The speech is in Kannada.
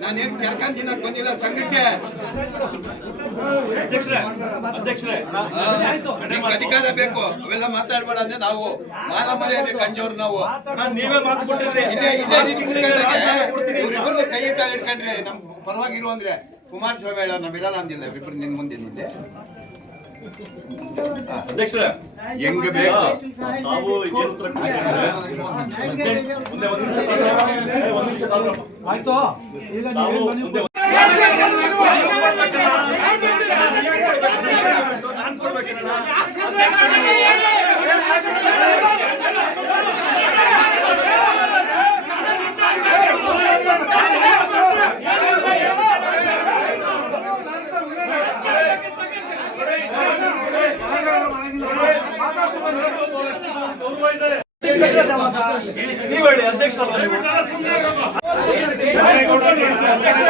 ನಾನೇನು ಕೆರ್ಕೊಂಡ್ ತಿನ್ನಕ್ ಬಂದಿಲ್ಲ ಸಂಘಕ್ಕೆ. ಅಧಿಕಾರ ಬೇಕು, ಅವೆಲ್ಲ ಮಾತಾಡ್ಬೇಡ ಅಂದ್ರೆ ನಾವು ಮಾನ ಮರ್ಯಾದೆ ಕಂಜೋರು ನಾವು. ನೀವೇ ಮಾತು ಕೊಟ್ಟಿದ್ರಿ. ಇವ್ರಿಬ್ಬರು ಕೈ ಕಾಲು ಇಟ್ಕೊಂಡ್ರೆ ನಮ್ ಪರವಾಗಿರು ಅಂದ್ರೆ ಕುಮಾರಸ್ವಾಮಿ ಹೇಳ ನಾವಿರಲ್ಲ ಅಂದಿಲ್ಲ ಇವ್ರಿಬ್ರು ನಿನ್ ಮುಂದೆ ನಿಂದೆ ಅಧ್ಯಕ್ಷರೇ ಹೆಂಗ ಬೇಕು ನಾವು ಏನು ಉತ್ತರ ಮುಂದೆ ಒಂದು ನಿಮಿಷ ಆಯ್ತು. ಈಗ ನಾನು ಕೊಡ್ಬೇಕೇನ ನೀವು ಹೇಳಿ ಅಧ್ಯಕ್ಷ ಅಧ್ಯಕ್ಷ